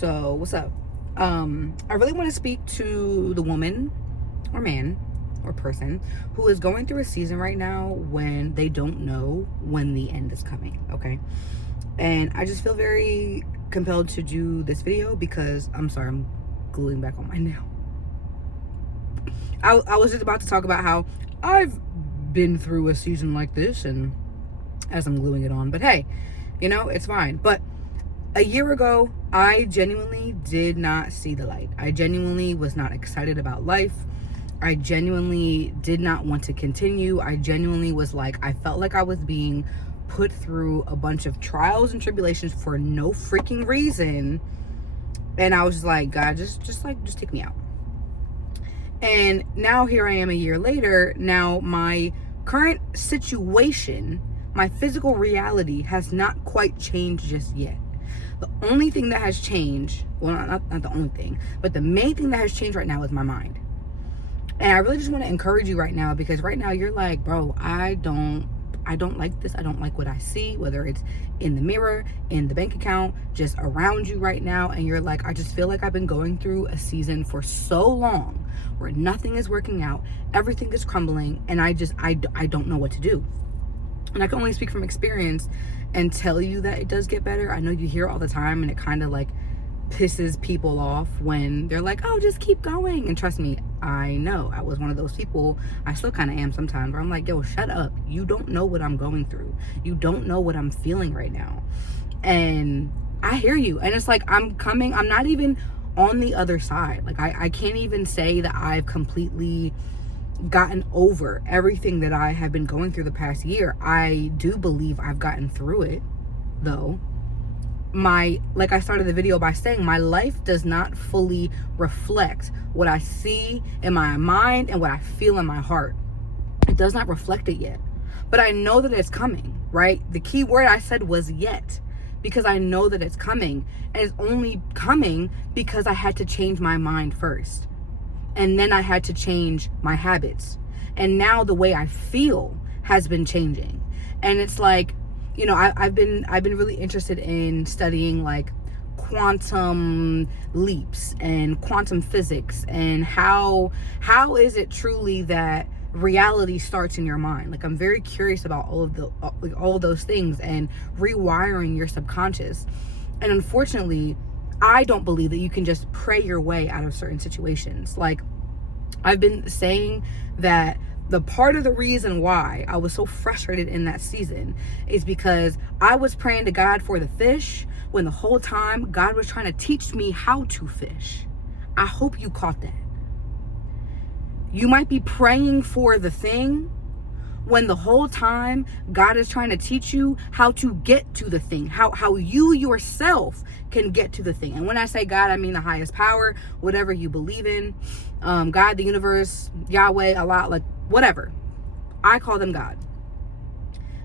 So what's up? I really want to speak to the woman or man or person who is going through a season right now when they don't know when the end is coming. Okay. And I just feel very compelled to do this video because I'm gluing back on my nail. I was just about to talk about how I've been through a season like this, and as I'm gluing it on, but hey, it's fine. But a year ago, I genuinely did not see the light. I genuinely was not excited about life. I genuinely did not want to continue. I genuinely was like, I felt like I was being put through a bunch of trials and tribulations for no freaking reason. And I was just like, God, just take me out. And now here I am a year later. Now my current situation, my physical reality has not quite changed just yet. The only thing that has changed, well, not the only thing, but the main thing that has changed right now is my mind. And I really just want to encourage you right now, because right now you're like, bro, I don't like this. I don't like what I see, whether it's in the mirror, in the bank account, just around you right now. And you're like, I just feel like I've been going through a season for so long where nothing is working out. Everything is crumbling. And I don't know what to do. And I can only speak from experience and tell you that it does get better. I know you hear it all the time, and it kind of like pisses people off when they're like, oh, just keep going. And trust me, I know I was one of those people. I still kind of am sometimes, where I'm like, yo, shut up. You don't know what I'm going through. You don't know what I'm feeling right now. And I hear you. And it's like, I'm not even on the other side. Like I can't even say that I've completely gotten over everything that I have been going through the past year. I do believe I've gotten through it, though. Like I started the video by saying, my life does not fully reflect what I see in my mind and what I feel in my heart. It does not reflect it yet, but I know that it's coming, right? The key word I said was yet, because I know that it's coming, and it's only coming because I had to change my mind first. And then I had to change my habits. And now the way I feel has been changing. And it's like, I've been really interested in studying like quantum leaps and quantum physics, and how is it truly that reality starts in your mind. Like, I'm very curious about all of those things and rewiring your subconscious. And unfortunately, I don't believe that you can just pray your way out of certain situations. Like, I've been saying that the part of the reason why I was so frustrated in that season is because I was praying to God for the fish when the whole time God was trying to teach me how to fish. I hope you caught that. You might be praying for the thing when the whole time God is trying to teach you how to get to the thing, how you yourself can get to the thing. And when I say God, I mean the highest power, whatever you believe in, God, the universe, Yahweh, Allah, like whatever. I call them God.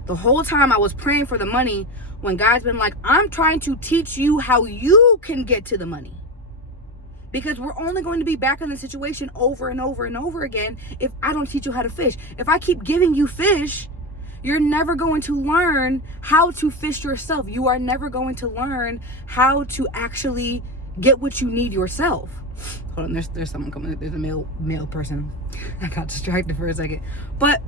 The whole time I was praying for the money when God's been like, I'm trying to teach you how you can get to the money. Because we're only going to be back in the situation over and over and over again if I don't teach you how to fish. If I keep giving you fish, you're never going to learn how to fish yourself. You are never going to learn how to actually get what you need yourself. Hold on, there's someone coming. There's a male person. I got distracted for a second. But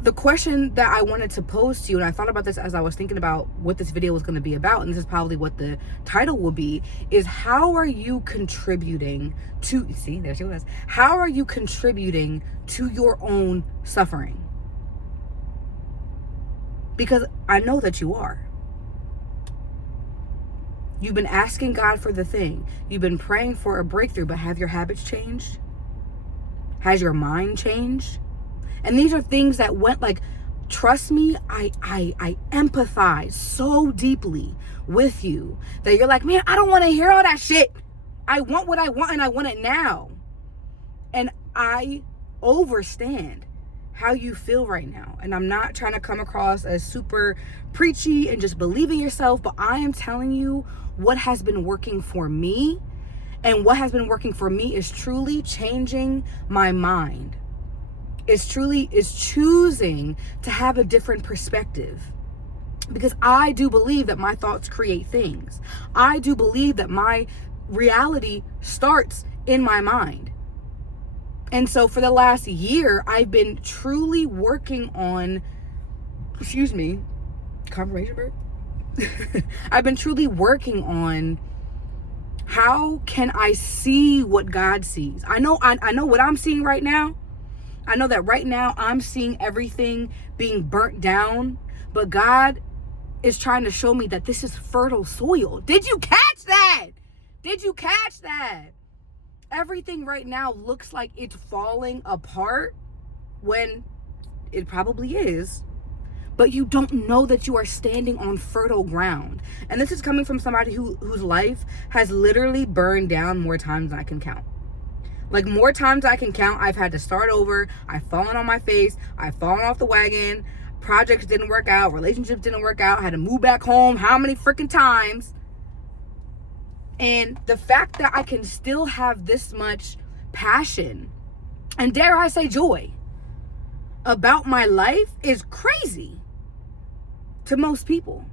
the question that I wanted to pose to you, and I thought about this as I was thinking about what this video was going to be about, and this is probably what the title will be, is how are you contributing to, see, there she was. How are you contributing to your own suffering? Because I know that you are. You've been asking God for the thing. You've been praying for a breakthrough, but have your habits changed? Has your mind changed? And these are things that went, like, trust me, I empathize so deeply with you that you're like, man, I don't want to hear all that shit. I want what I want, and I want it now. And I overstand how you feel right now. And I'm not trying to come across as super preachy and just believe in yourself, but I am telling you what has been working for me. And what has been working for me is truly changing my mind. Is choosing to have a different perspective. Because I do believe that my thoughts create things. I do believe that my reality starts in my mind. And so for the last year, I've been truly working on, confirmation bird? I've been truly working on how can I see what God sees. I know what I'm seeing right now. I know that right now I'm seeing everything being burnt down, but God is trying to show me that this is fertile soil. Did you catch that? Did you catch that? Everything right now looks like it's falling apart when it probably is, but you don't know that you are standing on fertile ground. And this is coming from somebody whose life has literally burned down more times than I can count. Like, more times I can count, I've had to start over. I've fallen on my face. I've fallen off the wagon. Projects didn't work out. Relationships didn't work out. Had to move back home how many freaking times? And the fact that I can still have this much passion, and dare I say joy, about my life is crazy to most people.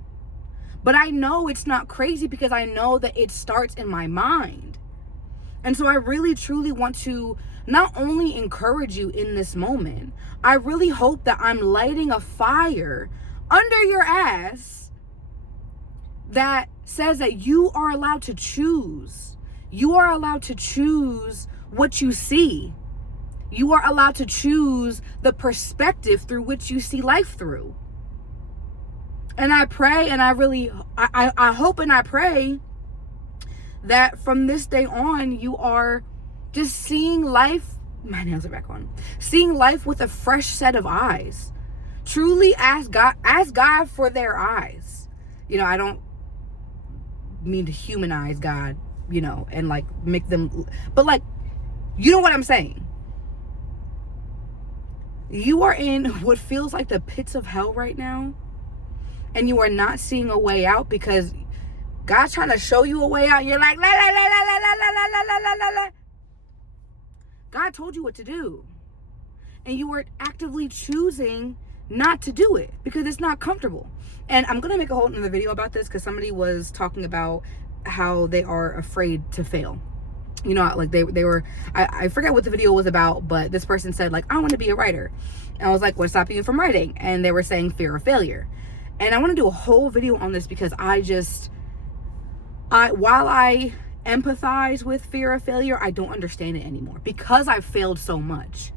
But I know it's not crazy because I know that it starts in my mind. And so I really truly want to not only encourage you in this moment, I really hope that I'm lighting a fire under your ass that says that you are allowed to choose. You are allowed to choose what you see. You are allowed to choose the perspective through which you see life through. And I pray, and I hope and I pray that from this day on, you are just seeing life, my nails are back on, seeing life with a fresh set of eyes. Truly ask God for their eyes. I don't mean to humanize God, and like make them, but like, you know what I'm saying? You are in what feels like the pits of hell right now, and you are not seeing a way out because God's trying to show you a way out. You're like, la la la la la la la la la la la la. God told you what to do, and you are actively choosing not to do it because it's not comfortable. And I'm gonna make a whole another video about this because somebody was talking about how they are afraid to fail. Like they were, I forget what the video was about, but this person said, like, I want to be a writer. And I was like, what's stopping you from writing? And they were saying fear of failure. And I want to do a whole video on this because while I empathize with fear of failure, I don't understand it anymore because I've failed so much.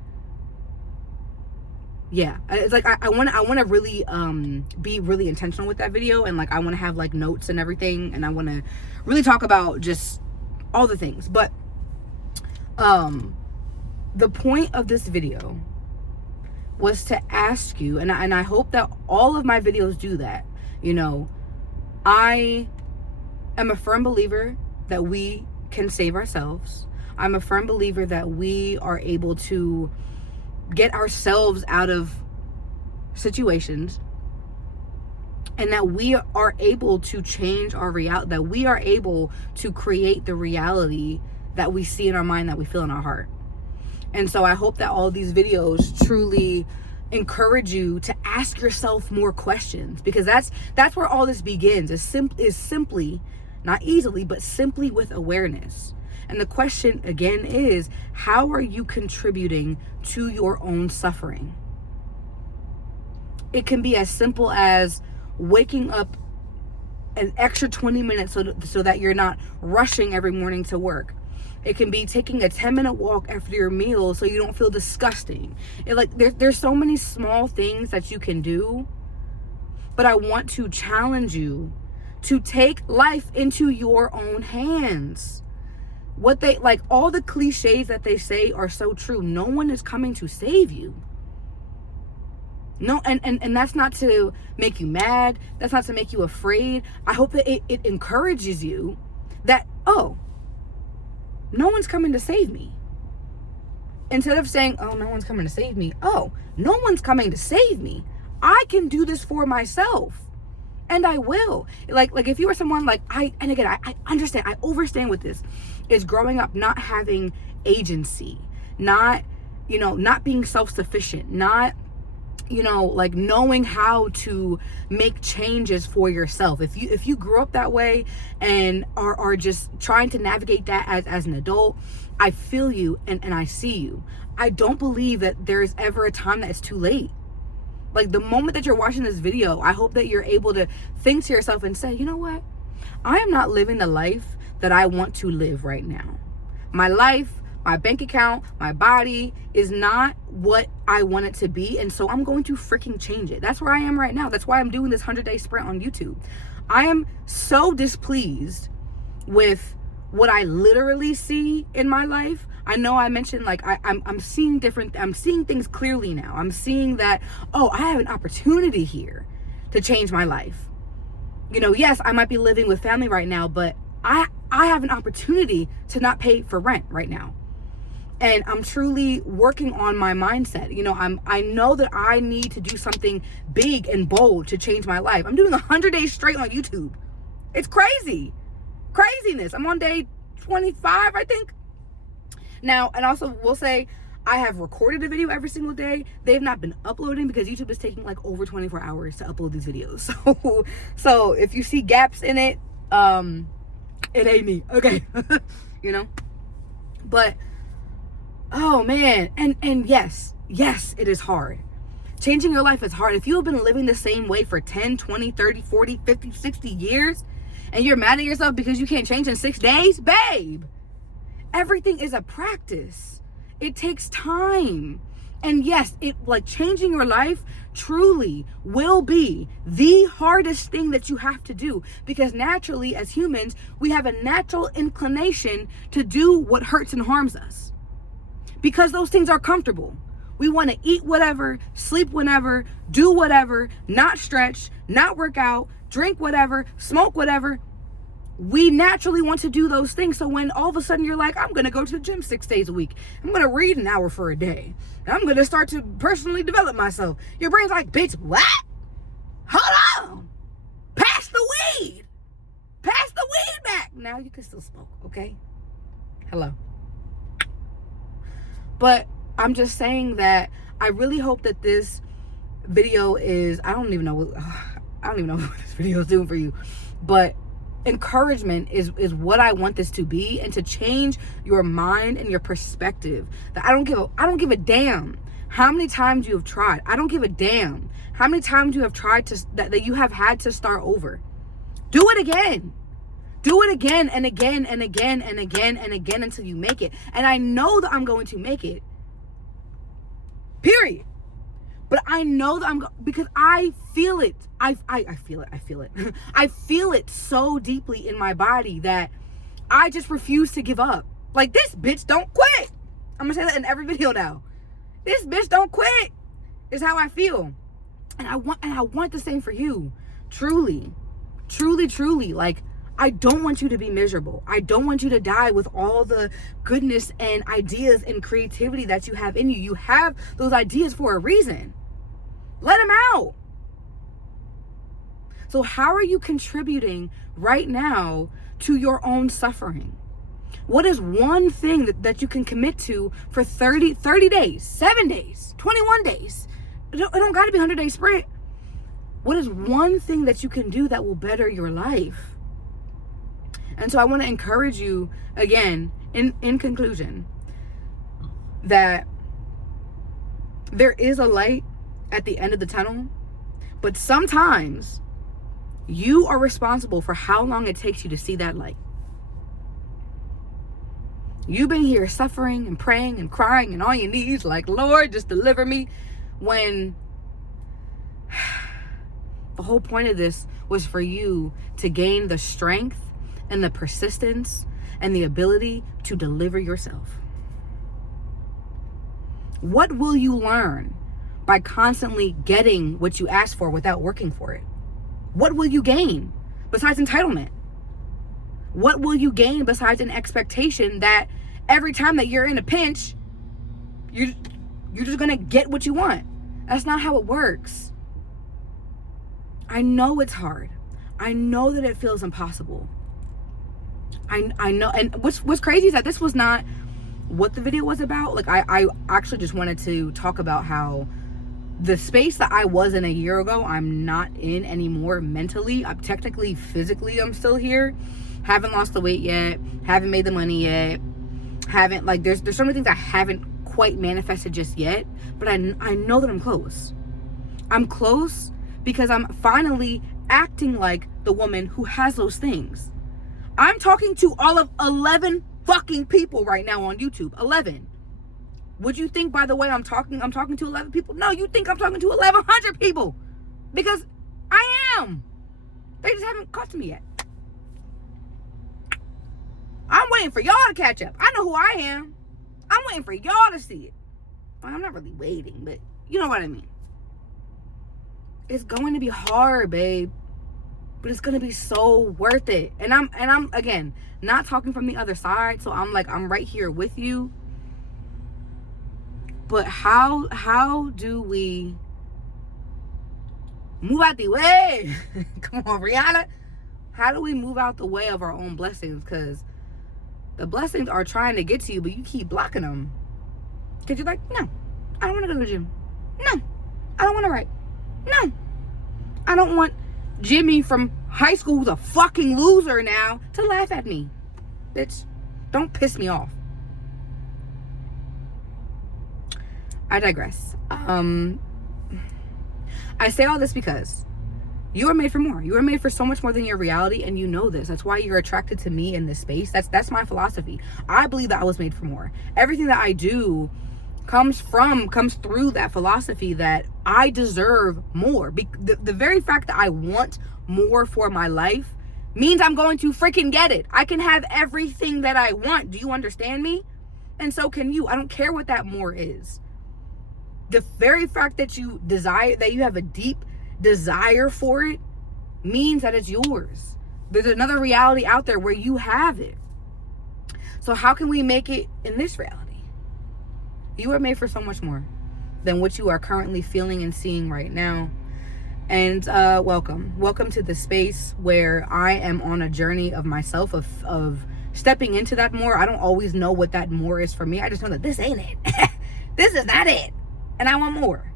Yeah, it's like I want to really be really intentional with that video, and like I want to have like notes and everything, and I want to really talk about just all the things. But the point of this video was to ask you, and I hope that all of my videos do that. I am a firm believer that we can save ourselves. I'm a firm believer that we are able to get ourselves out of situations, and that we are able to change our reality, that we are able to create the reality that we see in our mind, that we feel in our heart. And so I hope that all these videos truly encourage you to ask yourself more questions, because that's where all this begins, is simply, not easily, but simply with awareness. And the question again is, how are you contributing to your own suffering? It can be as simple as waking up an extra 20 minutes so that you're not rushing every morning to work. It can be taking a 10-minute walk after your meal so you don't feel disgusting. There's so many small things that you can do, but I want to challenge you to take life into your own hands. All the cliches that they say are so true. No one is coming to save you. No, and that's not to make you mad. That's not to make you afraid. I hope that it encourages you that, oh, no one's coming to save me. Instead of saying, oh, no one's coming to save me. Oh, no one's coming to save me. I can do this for myself. And I will. Like if you were someone like I understand, I overstand with this, is growing up not having agency, not being self-sufficient, not like knowing how to make changes for yourself. If you grew up that way and are just trying to navigate that as an adult, I feel you and I see you. I don't believe that there's ever a time that it's too late. Like, the moment that you're watching this video, I hope that you're able to think to yourself and say, you know what? I am not living the life that I want to live right now. My life, my bank account, my body is not what I want it to be. And so I'm going to freaking change it. That's where I am right now. That's why I'm doing this 100-day sprint on YouTube. I am so displeased with what I literally see in my life. I know I mentioned, like, I'm seeing things clearly now. I'm seeing that, oh, I have an opportunity here to change my life. Yes, I might be living with family right now, but I have an opportunity to not pay for rent right now. And I'm truly working on my mindset. I know that I need to do something big and bold to change my life. I'm doing 100 days straight on YouTube. It's craziness. I'm on day 25, I think. Now, and also we'll say, I have recorded a video every single day. They've not been uploading because YouTube is taking like over 24 hours to upload these videos. So if you see gaps in it, it ain't me, okay? But, oh man, and yes, it is hard. Changing your life is hard. If you have been living the same way for 10, 20, 30, 40, 50, 60 years, and you're mad at yourself because you can't change in 6 days, babe, everything is a practice. It takes time. And yes, changing your life truly will be the hardest thing that you have to do, because naturally, as humans, we have a natural inclination to do what hurts and harms us, because those things are comfortable. We want to eat whatever, sleep whenever, do whatever, not stretch, not work out, drink whatever, smoke whatever. We naturally want to do those things. So when all of a sudden you're like, I'm going to go to the gym 6 days a week, I'm going to read an hour for a day, I'm going to start to personally develop myself, your brain's like, bitch, what? Hold on. Pass the weed back. Now you can still smoke, okay? Hello. But I'm just saying that I really hope that this video is, I don't even know what this video is doing for you, but encouragement is what I want this to be, and to change your mind and your perspective. That I don't give a damn how many times you have tried. I don't give a damn how many times you have tried that you have had to start over. Do it again. Do it again and again and again and again and again until you make it. And I know that I'm going to make it. Period. But I know that because I feel it. I feel it. I feel it so deeply in my body that I just refuse to give up. Like, this bitch don't quit. I'm gonna say that in every video now. This bitch don't quit is how I feel. And I want the same for you. Truly. Like, I don't want you to be miserable. I don't want you to die with all the goodness and ideas and creativity that you have in you. You have those ideas for a reason. Let them out. So how are you contributing right now to your own suffering? What is one thing that you can commit to for 30 days, 7 days, 21 days? It don't got to be 100-day sprint. What is one thing that you can do that will better your life? And so I want to encourage you, again, in conclusion, that there is a light at the end of the tunnel, but sometimes you are responsible for how long it takes you to see that light. You've been here suffering and praying and crying and on your knees like, Lord, just deliver me, when the whole point of this was for you to gain the strength and the persistence and the ability to deliver yourself. What will you learn by constantly getting what you ask for without working for it? What will you gain besides entitlement? What will you gain besides an expectation that every time that you're in a pinch, you're just gonna get what you want? That's not how it works. I know it's hard. I know that it feels impossible. I know, and what's crazy is that this was not what the video was about. Like, I actually just wanted to talk about how the space that I was in a year ago, I'm not in anymore mentally. I'm technically, physically, I'm still here. Haven't lost the weight yet. Haven't made the money yet. Haven't, like, there's so many things I haven't quite manifested just yet. But I know that I'm close. I'm close because I'm finally acting like the woman who has those things. I'm talking to all of 11 fucking people right now on YouTube. 11. Would you think, by the way, I'm talking to 11 people? No, you think I'm talking to 1,100 people. Because I am. They just haven't caught to me yet. I'm waiting for y'all to catch up. I know who I am. I'm waiting for y'all to see it. Well, I'm not really waiting, but you know what I mean. It's going to be hard, babe. But it's going to be so worth it. And I'm again, not talking from the other side. So I'm right here with you. But how do we move out the way? Come on, Rihanna. How do we move out the way of our own blessings? Because the blessings are trying to get to you, but you keep blocking them. Because you're like, no, I don't want to go to the gym. No, I don't want to write. No, I don't want Jimmy from high school, who's a fucking loser now, to laugh at me. Bitch, don't piss me off. I digress. I say all this because you are made for more. You are made for so much more than your reality, and you know this. That's why you're attracted to me in this space. That's my philosophy. I believe that I was made for more. Everything that I do comes through that philosophy that I deserve more. The very fact that I want more for my life means I'm going to freaking get it. I can have everything that I want. Do you understand me? And so can you. I don't care what that more is. The very fact that you desire, that you have a deep desire for it, means that it's yours. There's another reality out there where you have it. So how can we make it in this reality? You are made for so much more than what you are currently feeling and seeing right now. And welcome to the space where I am on a journey of myself, of stepping into that more. I don't always know what that more is for me. I just know that this ain't it. This is not it. And I want more.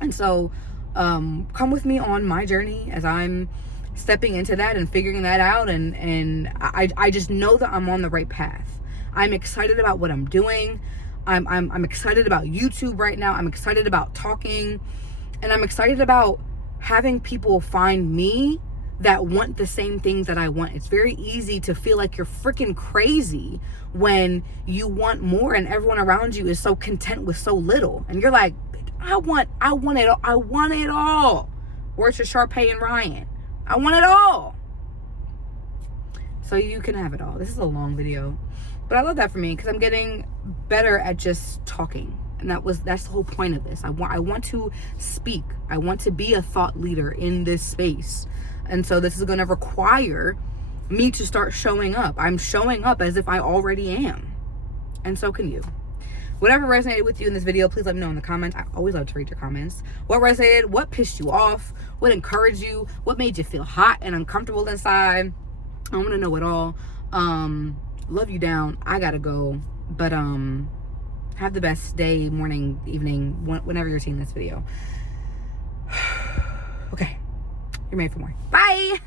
And so come with me on my journey as I'm stepping into that and figuring that out. And I just know that I'm on the right path. I'm excited about what I'm doing. I'm excited about YouTube right now. I'm excited about talking. And I'm excited about having people find me that want the same things that I want. It's very easy to feel like you're freaking crazy when you want more and everyone around you is so content with so little. And you're like, I want it all. I want it all. Words to Sharpay and Ryan. I want it all. So you can have it all. This is a long video, but I love that for me because I'm getting better at just talking. And that's the whole point of this. I want to speak. I want to be a thought leader in this space. And so this is going to require me to start showing up. I'm showing up as if I already am. And so can you. Whatever resonated with you in this video, please let me know in the comments. I always love to read your comments. What resonated? What pissed you off? What encouraged you? What made you feel hot and uncomfortable inside? I want to know it all. Love you down. I gotta go. But have the best day, morning, evening, whenever you're seeing this video. Okay. You're made for more. Bye.